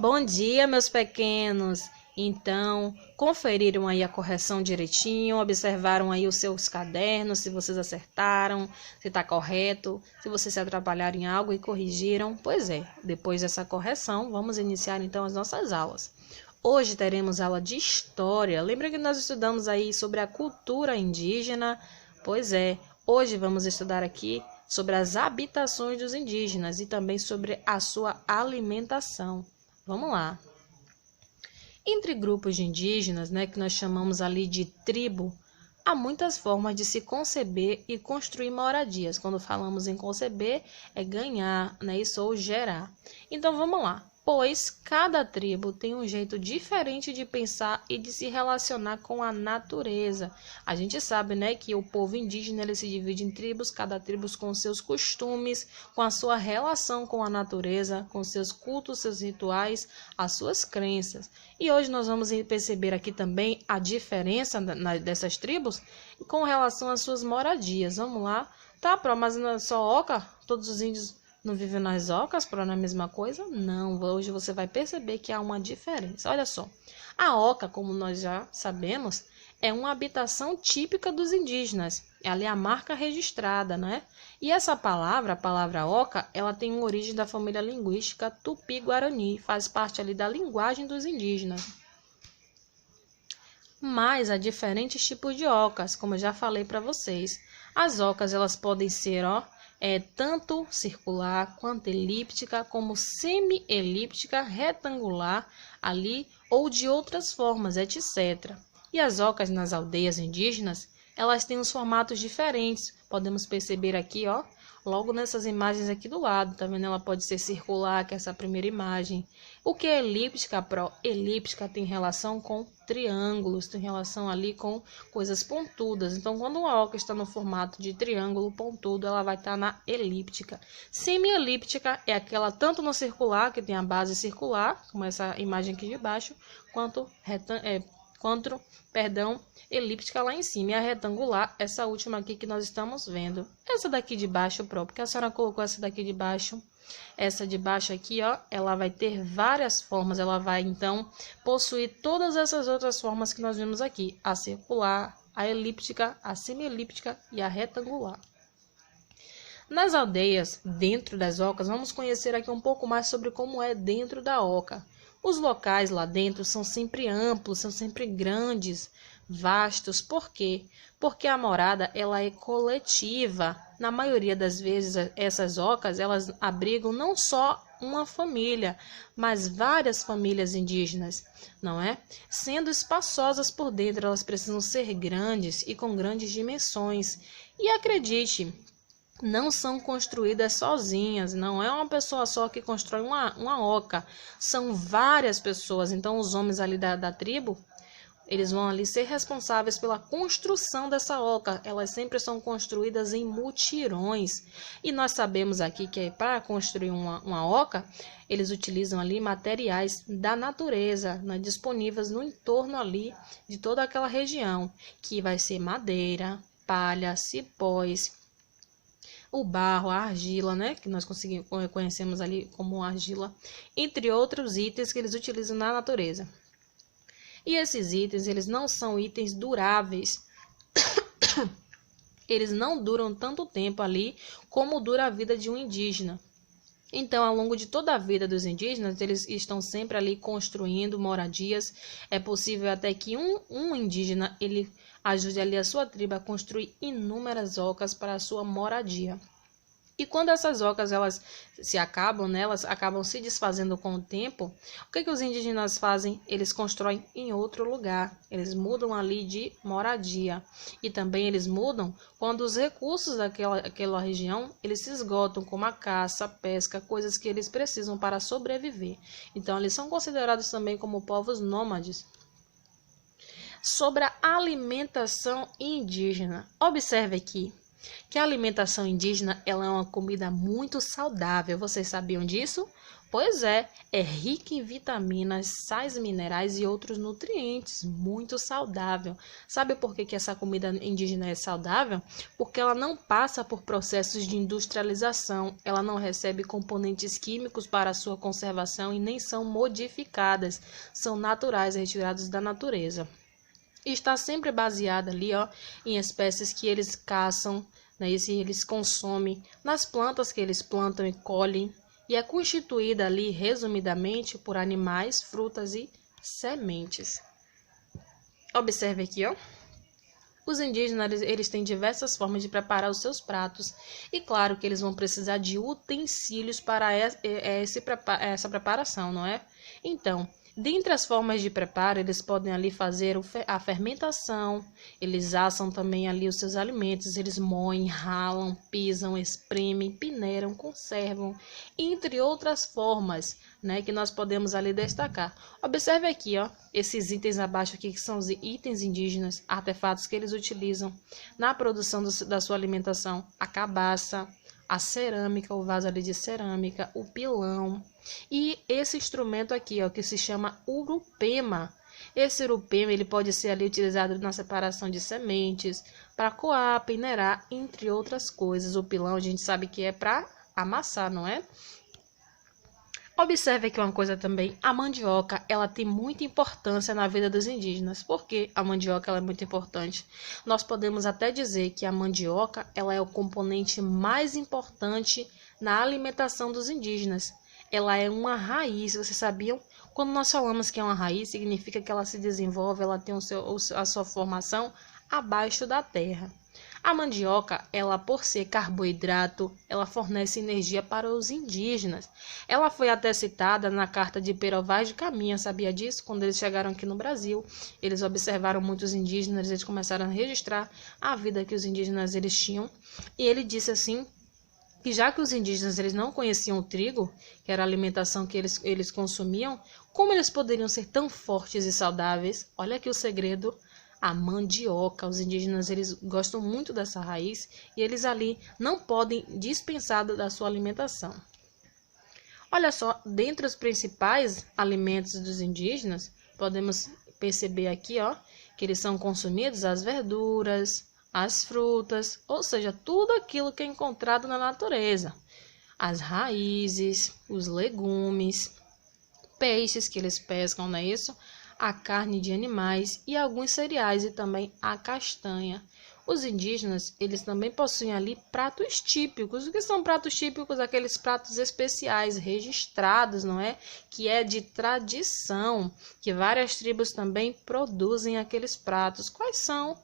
Bom dia, meus pequenos. Então, conferiram aí a correção direitinho, observaram aí os seus cadernos, se vocês acertaram, se está correto, se vocês se atrapalharam em algo e corrigiram. Pois é, depois dessa correção, vamos iniciar então as nossas aulas. Hoje teremos aula de história. Lembra que nós estudamos aí sobre a cultura indígena? Pois é, hoje vamos estudar aqui sobre as habitações dos indígenas e também sobre a sua alimentação. Vamos lá. Entre grupos de indígenas, que nós chamamos ali de tribo, há muitas formas de se conceber e construir moradias. Quando falamos em conceber, é ganhar, isso ou gerar. Então vamos lá. Pois cada tribo tem um jeito diferente de pensar e de se relacionar com a natureza. A gente sabe, que o povo indígena ele se divide em tribos, cada tribo com seus costumes, com a sua relação com a natureza, com seus cultos, seus rituais, as suas crenças. E hoje nós vamos perceber aqui também a diferença dessas tribos com relação às suas moradias. Vamos lá. Tá, mas não é só oca? Todos os índios não vivem nas ocas, não é a mesma coisa? Não, hoje você vai perceber que há uma diferença. Olha só, a oca, como nós já sabemos, é uma habitação típica dos indígenas. É ali a marca registrada, E essa palavra, a palavra oca, ela tem uma origem da família linguística tupi-guarani, faz parte ali da linguagem dos indígenas. Mas há diferentes tipos de ocas, como eu já falei para vocês. As ocas, elas podem ser, tanto circular quanto elíptica, como semi-elíptica, retangular ali ou de outras formas, etc. E as ocas nas aldeias indígenas, elas têm uns formatos diferentes. Podemos perceber aqui, logo nessas imagens aqui do lado, tá vendo? Ela pode ser circular, que é essa primeira imagem. O que é elíptica, elíptica tem relação com triângulos, tem relação ali com coisas pontudas. Então, quando uma oca está no formato de triângulo pontudo, ela vai estar na elíptica. Semi-elíptica é aquela tanto no circular, que tem a base circular, como essa imagem aqui de baixo, quanto elíptica lá em cima. E a retangular, essa última aqui que nós estamos vendo. Essa daqui de baixo próprio, porque a senhora colocou essa daqui de baixo. Essa de baixo aqui, ela vai ter várias formas. Ela vai, então, possuir todas essas outras formas que nós vimos aqui. A circular, a elíptica, a semi-elíptica e a retangular. Nas aldeias, dentro das ocas, vamos conhecer aqui um pouco mais sobre como é dentro da oca. Os locais lá dentro são sempre amplos, são sempre grandes, vastos. Por quê? Porque a morada ela é coletiva. Na maioria das vezes, essas ocas elas abrigam não só uma família, mas várias famílias indígenas, não é? Sendo espaçosas por dentro, elas precisam ser grandes e com grandes dimensões. E acredite, não são construídas sozinhas, não é uma pessoa só que constrói uma oca, são várias pessoas. Então os homens ali da tribo, eles vão ali ser responsáveis pela construção dessa oca. Elas sempre são construídas em mutirões. E nós sabemos aqui que para construir uma oca, eles utilizam ali materiais da natureza, disponíveis no entorno ali de toda aquela região, que vai ser madeira, palha, cipós, o barro, a argila, que nós conhecemos ali como argila, entre outros itens que eles utilizam na natureza. E esses itens, eles não são itens duráveis. Eles não duram tanto tempo ali como dura a vida de um indígena. Então, ao longo de toda a vida dos indígenas, eles estão sempre ali construindo moradias. É possível até que um indígena ele ajude ali a sua tribo a construir inúmeras ocas para a sua moradia. E quando essas ocas elas se acabam, elas acabam se desfazendo com o tempo, o que os indígenas fazem? Eles constroem em outro lugar, eles mudam ali de moradia. E também eles mudam quando os recursos daquela região eles se esgotam, como a caça, a pesca, coisas que eles precisam para sobreviver. Então eles são considerados também como povos nômades. Sobre a alimentação indígena, observe aqui que a alimentação indígena ela é uma comida muito saudável. Vocês sabiam disso? Pois é rica em vitaminas, sais minerais e outros nutrientes, muito saudável. Sabe por que essa comida indígena é saudável? Porque ela não passa por processos de industrialização, ela não recebe componentes químicos para sua conservação e nem são modificadas, são naturais, retirados da natureza. E está sempre baseada ali, ó, em espécies que eles caçam, né, e eles consomem, nas plantas que eles plantam e colhem, e é constituída ali, resumidamente, por animais, frutas e sementes. Observe aqui, ó. Os indígenas, eles têm diversas formas de preparar os seus pratos. E claro que eles vão precisar de utensílios para essa preparação, não é? Então, dentre as formas de preparo, eles podem ali fazer a fermentação, eles assam também ali os seus alimentos, eles moem, ralam, pisam, espremem, peneiram, conservam, entre outras formas, né, que nós podemos ali destacar. Observe aqui, ó, esses itens abaixo aqui, que são os itens indígenas, artefatos que eles utilizam na produção da sua alimentação: a cabaça, a cerâmica, o vaso ali de cerâmica, o pilão e esse instrumento aqui, ó, que se chama urupema. Esse urupema, ele pode ser ali utilizado na separação de sementes, para coar, peneirar, entre outras coisas. O pilão a gente sabe que é para amassar, não é? Observe aqui uma coisa também, a mandioca, ela tem muita importância na vida dos indígenas. Por que a mandioca ela é muito importante? Nós podemos até dizer que a mandioca, ela é o componente mais importante na alimentação dos indígenas. Ela é uma raiz, vocês sabiam? Quando nós falamos que é uma raiz, significa que ela se desenvolve, ela tem a sua formação abaixo da terra. A mandioca, ela por ser carboidrato, ela fornece energia para os indígenas. Ela foi até citada na carta de Pero Vaz de Caminha, sabia disso? Quando eles chegaram aqui no Brasil, eles observaram muitos indígenas, eles começaram a registrar a vida que os indígenas eles tinham. E ele disse assim, que já que os indígenas eles não conheciam o trigo, que era a alimentação que eles consumiam, como eles poderiam ser tão fortes e saudáveis? Olha aqui o segredo. A mandioca, os indígenas eles gostam muito dessa raiz e eles ali não podem dispensar da sua alimentação. Olha só, dentre os principais alimentos dos indígenas, podemos perceber aqui, ó, que eles são consumidos as verduras, as frutas, ou seja, tudo aquilo que é encontrado na natureza, as raízes, os legumes, peixes que eles pescam, não é isso? A carne de animais e alguns cereais e também a castanha. Os indígenas, eles também possuem ali pratos típicos. O que são pratos típicos? Aqueles pratos especiais, registrados, não é? Que é de tradição, que várias tribos também produzem aqueles pratos. Quais são?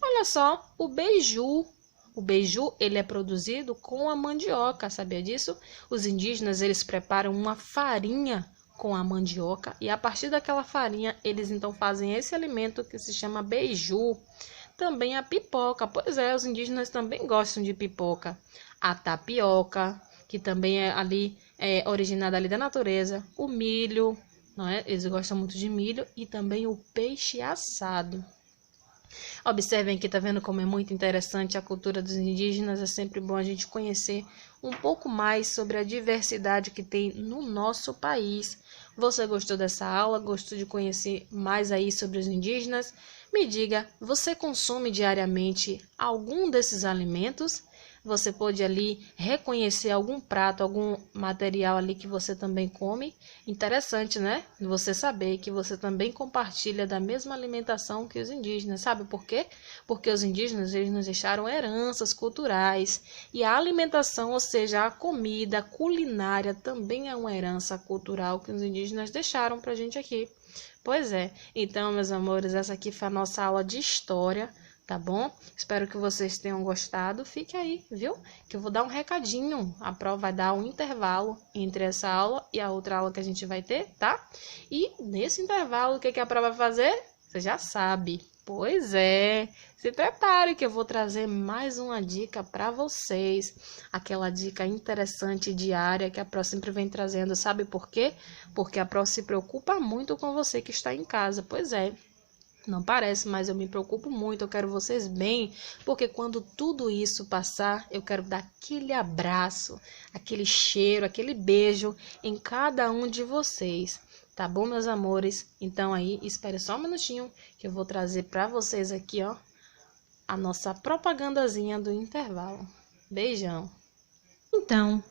Olha só, o beiju. O beiju, ele é produzido com a mandioca, sabia disso? Os indígenas, eles preparam uma farinha com a mandioca e a partir daquela farinha eles então fazem esse alimento que se chama beiju. Também a pipoca, pois é, os indígenas também gostam de pipoca. A tapioca, que também é originada ali da natureza. O milho, não é? Eles gostam muito de milho e também o peixe assado. Observem aqui, tá vendo como é muito interessante a cultura dos indígenas? É sempre bom a gente conhecer um pouco mais sobre a diversidade que tem no nosso país. Você gostou dessa aula? Gostou de conhecer mais aí sobre os indígenas? Me diga, você consome diariamente algum desses alimentos? Você pode ali reconhecer algum prato, algum material ali que você também come? Interessante, né? Você saber que você também compartilha da mesma alimentação que os indígenas. Sabe por quê? Porque os indígenas, eles nos deixaram heranças culturais. E a alimentação, ou seja, a comida, a culinária, também é uma herança cultural que os indígenas deixaram pra gente aqui. Pois é. Então, meus amores, essa aqui foi a nossa aula de história. Tá bom? Espero que vocês tenham gostado. Fique aí, viu? Que eu vou dar um recadinho. A prova vai dar um intervalo entre essa aula e a outra aula que a gente vai ter, tá? E nesse intervalo, o que a prova vai fazer? Você já sabe. Pois é. Se prepare que eu vou trazer mais uma dica para vocês. Aquela dica interessante diária que a Pro sempre vem trazendo. Sabe por quê? Porque a Pro se preocupa muito com você que está em casa. Pois é. Não parece, mas eu me preocupo muito, eu quero vocês bem, porque quando tudo isso passar, eu quero dar aquele abraço, aquele cheiro, aquele beijo em cada um de vocês. Tá bom, meus amores? Então aí, espere só um minutinho que eu vou trazer para vocês aqui, ó, a nossa propagandazinha do intervalo. Beijão. Então,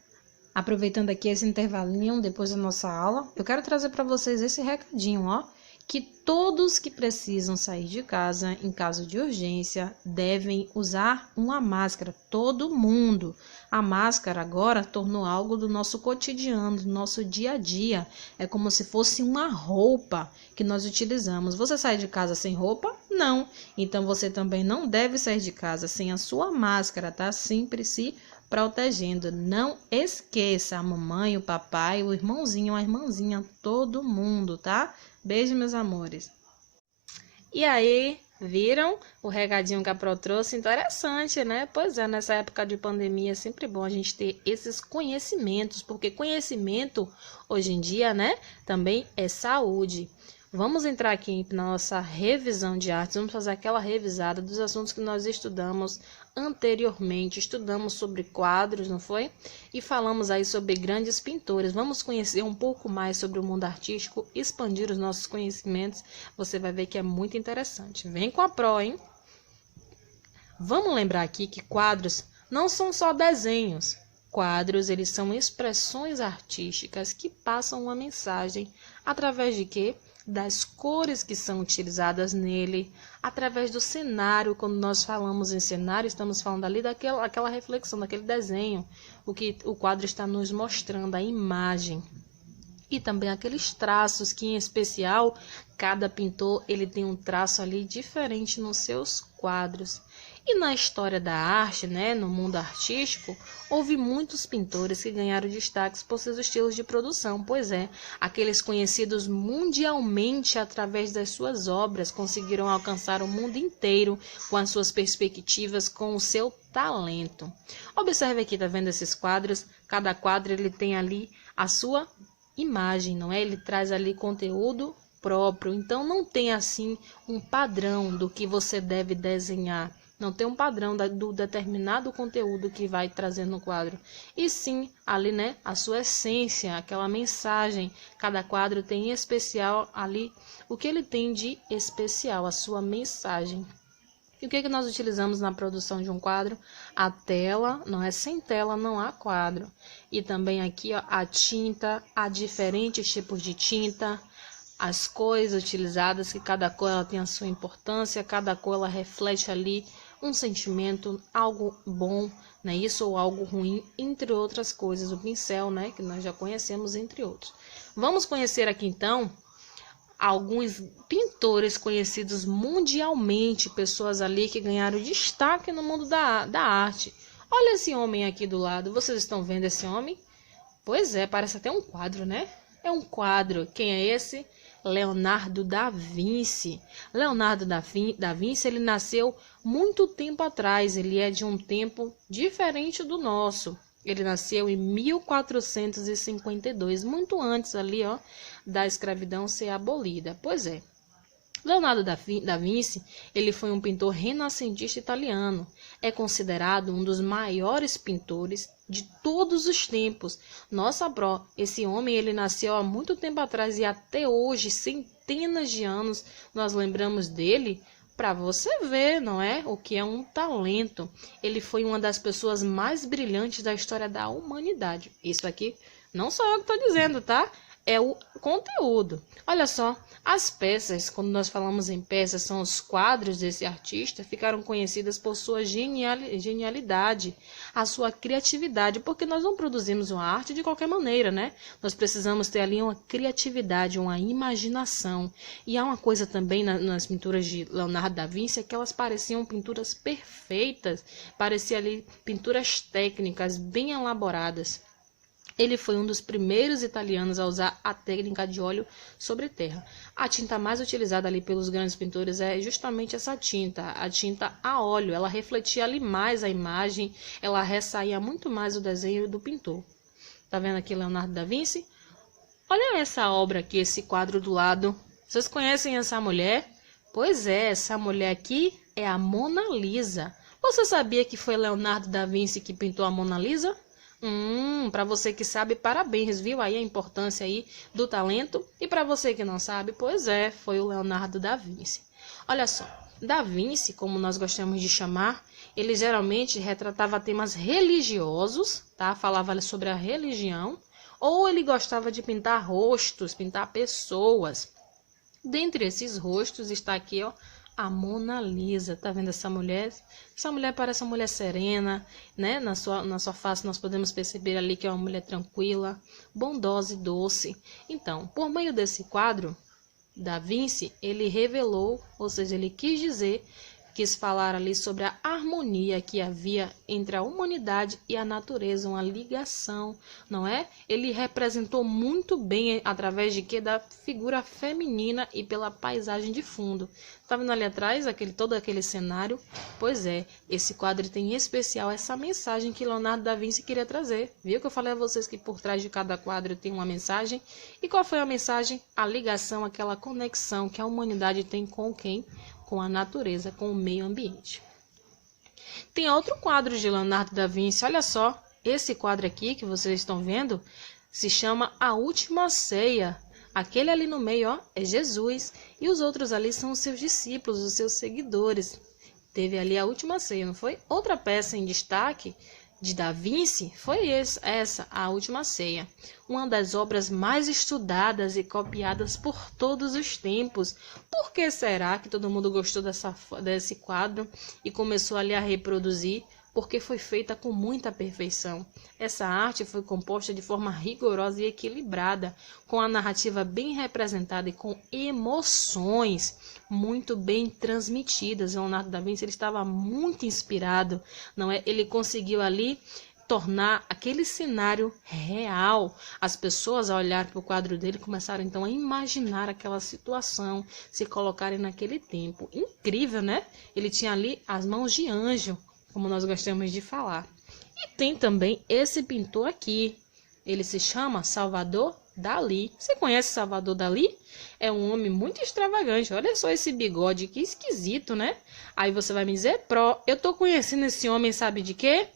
aproveitando aqui esse intervalinho depois da nossa aula, eu quero trazer para vocês esse recadinho, ó, que todos que precisam sair de casa em caso de urgência devem usar uma máscara, todo mundo. A máscara agora tornou algo do nosso cotidiano, do nosso dia a dia. É como se fosse uma roupa que nós utilizamos. Você sai de casa sem roupa? Não. Então você também não deve sair de casa sem a sua máscara, tá? Sempre se protegendo. Não esqueça a mamãe, o papai, o irmãozinho, a irmãzinha, todo mundo, tá? Beijo, meus amores. E aí, viram o recadinho que a Pro trouxe? Interessante, né? Pois é, nessa época de pandemia é sempre bom a gente ter esses conhecimentos, porque conhecimento, hoje em dia, né, também é saúde. Vamos entrar aqui na nossa revisão de artes, vamos fazer aquela revisada dos assuntos que nós estudamos anteriormente. Estudamos sobre quadros, não foi? E falamos aí sobre grandes pintores. Vamos conhecer um pouco mais sobre o mundo artístico, expandir os nossos conhecimentos. Você vai ver que é muito interessante. Vem com a Pro, hein? Vamos lembrar aqui que quadros não são só desenhos. Quadros, eles são expressões artísticas que passam uma mensagem através de quê? Das cores que são utilizadas nele, através do cenário. Quando nós falamos em cenário, estamos falando ali daquela reflexão, daquele desenho, o que o quadro está nos mostrando, a imagem. E também aqueles traços que, em especial, cada pintor ele tem um traço ali diferente nos seus quadros. E na história da arte, né, no mundo artístico, houve muitos pintores que ganharam destaques por seus estilos de produção. Pois é, aqueles conhecidos mundialmente através das suas obras conseguiram alcançar o mundo inteiro com as suas perspectivas, com o seu talento. Observe aqui, tá vendo esses quadros? Cada quadro ele tem ali a sua imagem, não é? Ele traz ali conteúdo próprio. Então não tem assim um padrão do que você deve desenhar. Não tem um padrão do determinado conteúdo que vai trazer no quadro. E sim, ali, né, a sua essência, aquela mensagem. Cada quadro tem em especial ali o que ele tem de especial, a sua mensagem. E o que nós utilizamos na produção de um quadro? A tela, não é? Sem tela não há quadro. E também aqui, ó, a tinta, há diferentes tipos de tinta, as cores utilizadas, que cada cor ela tem a sua importância, cada cor ela reflete ali um sentimento, algo bom, né? Isso ou algo ruim, entre outras coisas. O pincel, né? Que nós já conhecemos, entre outros. Vamos conhecer aqui então alguns pintores conhecidos mundialmente, pessoas ali que ganharam destaque no mundo da arte. Olha esse homem aqui do lado, vocês estão vendo esse homem? Pois é, parece até um quadro, né? É um quadro. Quem é esse? Leonardo da Vinci. Leonardo da Vinci, ele nasceu muito tempo atrás, ele é de um tempo diferente do nosso. Ele nasceu em 1452, muito antes ali, ó, da escravidão ser abolida. Pois é. Leonardo da Vinci, ele foi um pintor renascentista italiano. É considerado um dos maiores pintores de todos os tempos. Nossa, Pro, esse homem ele nasceu há muito tempo atrás e até hoje, centenas de anos, nós lembramos dele. Para você ver, não é? O que é um talento. Ele foi uma das pessoas mais brilhantes da história da humanidade. Isso aqui não sou eu que estou dizendo, tá? É o conteúdo. Olha só, as peças, quando nós falamos em peças, são os quadros desse artista, ficaram conhecidas por sua genialidade, a sua criatividade, porque nós não produzimos uma arte de qualquer maneira, né? Nós precisamos ter ali uma criatividade, uma imaginação. E há uma coisa também nas pinturas de Leonardo da Vinci, é que elas pareciam pinturas perfeitas, pareciam ali pinturas técnicas, bem elaboradas. Ele foi um dos primeiros italianos a usar a técnica de óleo sobre terra. A tinta mais utilizada ali pelos grandes pintores é justamente essa tinta, a tinta a óleo. Ela refletia ali mais a imagem, ela ressaía muito mais o desenho do pintor. Tá vendo aqui Leonardo da Vinci? Olha essa obra aqui, esse quadro do lado. Vocês conhecem essa mulher? Pois é, essa mulher aqui é a Mona Lisa. Você sabia que foi Leonardo da Vinci que pintou a Mona Lisa? Para você que sabe, parabéns, viu aí a importância aí do talento. E para você que não sabe, pois é, foi o Leonardo da Vinci. Olha só, Da Vinci, como nós gostamos de chamar, ele geralmente retratava temas religiosos, tá? Falava sobre a religião, ou ele gostava de pintar rostos, pintar pessoas. Dentre esses rostos está aqui, ó, a Mona Lisa. Tá vendo essa mulher? Essa mulher parece uma mulher serena, né? Na sua face nós podemos perceber ali que é uma mulher tranquila, bondosa e doce. Então, por meio desse quadro, Da Vinci, ele revelou, ou seja, ele quis falar ali sobre a harmonia que havia entre a humanidade e a natureza, uma ligação, não é? Ele representou muito bem através de quê? Da figura feminina e pela paisagem de fundo. Tá vendo ali atrás todo aquele cenário? Pois é, esse quadro tem em especial essa mensagem que Leonardo da Vinci queria trazer. Viu que eu falei a vocês que por trás de cada quadro tem uma mensagem? E qual foi a mensagem? A ligação, aquela conexão que a humanidade tem com quem? Com a natureza, com o meio ambiente. Tem outro quadro de Leonardo da Vinci, olha só, esse quadro aqui que vocês estão vendo se chama A Última Ceia. Aquele ali no meio, ó, é Jesus, e os outros ali são os seus discípulos, os seus seguidores. Teve ali a Última Ceia, não foi? Outra peça em destaque de Da Vinci foi essa, A Última Ceia, uma das obras mais estudadas e copiadas por todos os tempos. Por que será que todo mundo gostou desse quadro e começou ali a reproduzir? Porque foi feita com muita perfeição. Essa arte foi composta de forma rigorosa e equilibrada, com a narrativa bem representada e com emoções muito bem transmitidas. Leonardo da Vinci ele estava muito inspirado, não é? Ele conseguiu ali tornar aquele cenário real. As pessoas, ao olhar para o quadro dele, começaram então a imaginar aquela situação, se colocarem naquele tempo. Incrível, né? Ele tinha ali as mãos de anjo, como nós gostamos de falar. E tem também esse pintor aqui. Ele se chama Salvador Dalí. Você conhece Salvador Dalí? É um homem muito extravagante. Olha só esse bigode, que esquisito, né? Aí você vai me dizer, eu tô conhecendo esse homem, sabe de quê?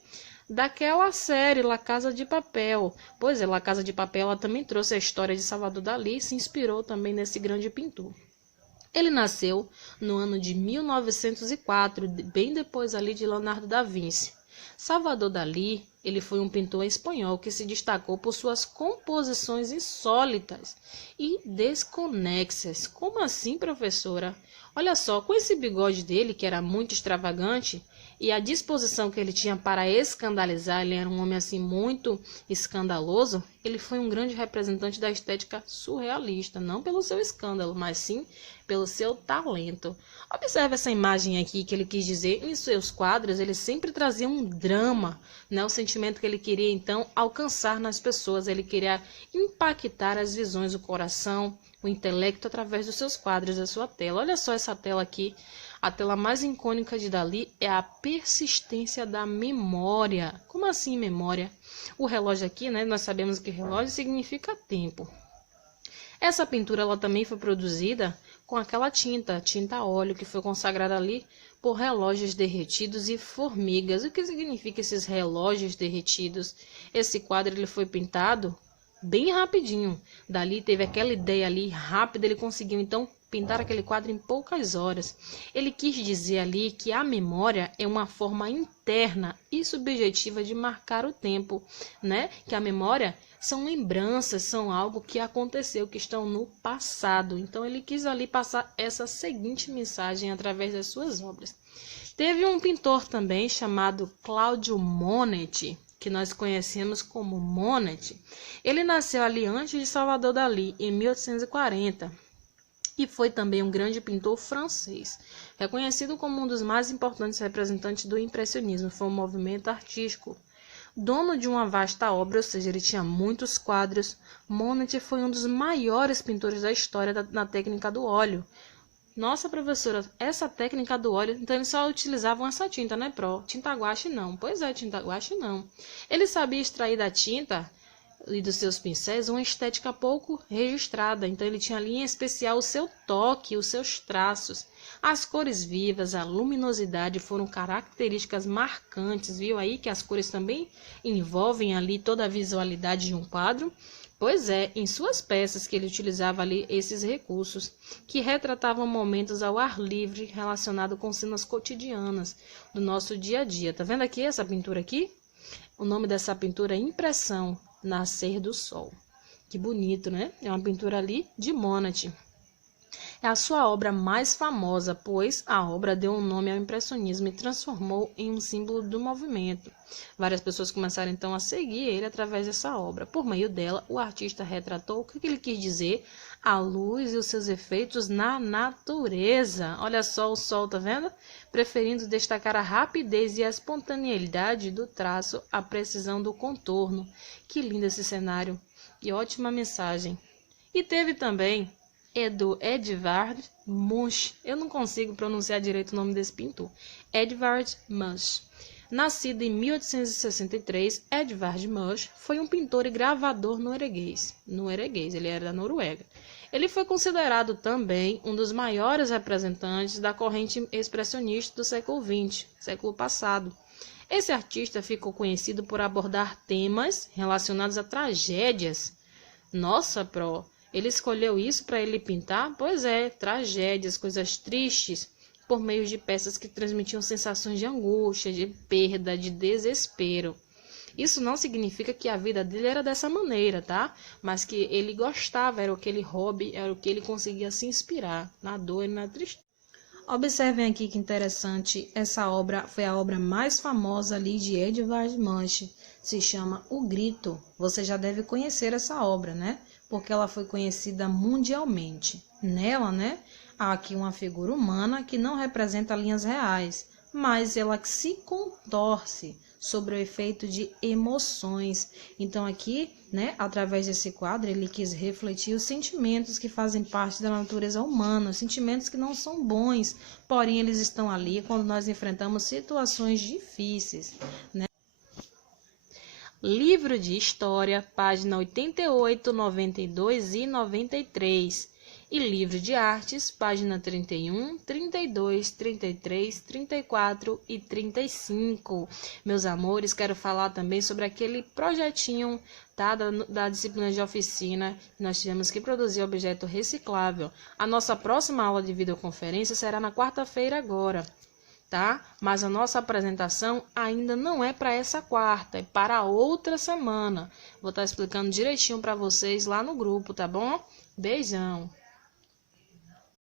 Daquela série La Casa de Papel. Pois é, La Casa de Papel ela também trouxe a história de Salvador Dalí e se inspirou também nesse grande pintor. Ele nasceu no ano de 1904, bem depois ali de Leonardo da Vinci. Salvador Dalí, ele foi um pintor espanhol que se destacou por suas composições insólitas e desconexas. Como assim, professora? Olha só, com esse bigode dele, que era muito extravagante, e a disposição que ele tinha para escandalizar, ele era um homem assim muito escandaloso, ele foi um grande representante da estética surrealista, não pelo seu escândalo, mas sim pelo seu talento. Observe essa imagem aqui que ele quis dizer. Em seus quadros, ele sempre trazia um drama, né? O sentimento que ele queria então alcançar nas pessoas, ele queria impactar as visões, o coração, o intelecto através dos seus quadros, da sua tela. Olha só essa tela aqui. A tela mais icônica de Dalí é a persistência da memória. Como assim memória? O relógio aqui, né? Nós sabemos que relógio significa tempo. Essa pintura ela também foi produzida com aquela tinta a óleo, que foi consagrada ali por relógios derretidos e formigas. O que significa esses relógios derretidos? Esse quadro ele foi pintado bem rapidinho. Dalí teve aquela ideia ali rápida, ele conseguiu então pintar aquele quadro em poucas horas. Ele quis dizer ali que a memória é uma forma interna e subjetiva de marcar o tempo, né? Que a memória são lembranças, são algo que aconteceu, que estão no passado. Então ele quis ali passar essa seguinte mensagem através das suas obras. Teve um pintor também chamado Claudio Monet, que nós conhecemos como Monet. Ele nasceu ali antes de Salvador Dalí, em 1840. E foi também um grande pintor francês, reconhecido como um dos mais importantes representantes do impressionismo. Foi um movimento artístico. Dono de uma vasta obra, ou seja, ele tinha muitos quadros, Monet foi um dos maiores pintores da história na técnica do óleo. Nossa, professora, essa técnica do óleo, então eles só utilizavam essa tinta, né, Tinta guache não. Pois é, tinta guache não. Ele sabia extrair da tinta e dos seus pincéis uma estética pouco registrada. Então ele tinha ali em especial o seu toque, os seus traços. As cores vivas, a luminosidade foram características marcantes, viu aí que as cores também envolvem ali toda a visualidade de um quadro? Pois é, em suas peças que ele utilizava ali esses recursos, que retratavam momentos ao ar livre relacionados com cenas cotidianas do nosso dia a dia. Tá vendo aqui essa pintura aqui? O nome dessa pintura é Impressão, Nascer do Sol. Que bonito, né? É uma pintura ali de Monet. É a sua obra mais famosa, pois a obra deu um nome ao impressionismo e transformou em um símbolo do movimento. Várias pessoas começaram então a seguir ele através dessa obra. Por meio dela, o artista retratou o que ele quis dizer, a luz e os seus efeitos na natureza. Olha só o sol, tá vendo? Preferindo destacar a rapidez e a espontaneidade do traço, a precisão do contorno. Que lindo esse cenário e ótima mensagem. E teve também do Edvard Munch. Eu não consigo pronunciar direito o nome desse pintor. Edvard Munch. Nascido em 1863, Edvard Munch foi um pintor e gravador norueguês. Ele era da Noruega. Ele foi considerado também um dos maiores representantes da corrente expressionista do século XX, século passado. Esse artista ficou conhecido por abordar temas relacionados a tragédias. Nossa, ele escolheu isso para ele pintar? Pois é, tragédias, coisas tristes, por meio de peças que transmitiam sensações de angústia, de perda, de desespero. Isso não significa que a vida dele era dessa maneira, tá? Mas que ele gostava, era aquele hobby, era o que ele conseguia se inspirar, na dor e na tristeza. Observem aqui que interessante, essa obra foi a obra mais famosa ali de Edvard Munch, se chama O Grito. Você já deve conhecer essa obra, né? Porque ela foi conhecida mundialmente. Nela, né, há aqui uma figura humana que não representa linhas reais, mas ela se contorce sobre o efeito de emoções. Então aqui, né, através desse quadro, ele quis refletir os sentimentos que fazem parte da natureza humana, os sentimentos que não são bons, porém eles estão ali quando nós enfrentamos situações difíceis, né? Livro de História, página 88, 92 e 93. E Livro de Artes, página 31, 32, 33, 34 e 35. Meus amores, quero falar também sobre aquele projetinho, tá, da disciplina de oficina. Nós tivemos que produzir objeto reciclável. A nossa próxima aula de videoconferência será na quarta-feira agora. Tá? Mas a nossa apresentação ainda não é para essa quarta, é para outra semana. Vou estar explicando direitinho para vocês lá no grupo, tá bom? Beijão!